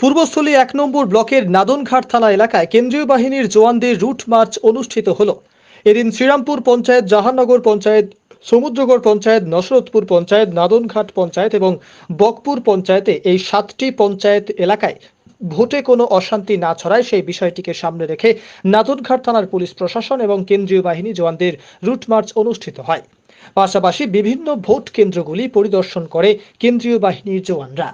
পূর্বস্থলী ১ নম্বর ব্লকের নাদনঘাট থানা এলাকায় কেন্দ্রীয় বাহিনীর জওয়ানদের রুট মার্চ অনুষ্ঠিত হলো। এদিন শ্রীরামপুর পঞ্চায়েত, জাহাননগর পঞ্চায়েত, সমুদ্রগড় পঞ্চায়েত, নসরতপুর পঞ্চায়েত, নাদনঘাট পঞ্চায়েত এবং বকপুর পঞ্চায়েতে এই ৭টি পঞ্চায়েত এলাকায় ভোটে কোনো অশান্তি না ছড়ায় সেই বিষয়টিকে সামনে রেখে নাদনঘাট থানার পুলিশ প্রশাসন এবং কেন্দ্রীয় বাহিনী জওয়ানদের রুট মার্চ অনুষ্ঠিত হয়। পাশাপাশি বিভিন্ন ভোট কেন্দ্রগুলি পরিদর্শন করে কেন্দ্রীয় বাহিনীর জওয়ানরা।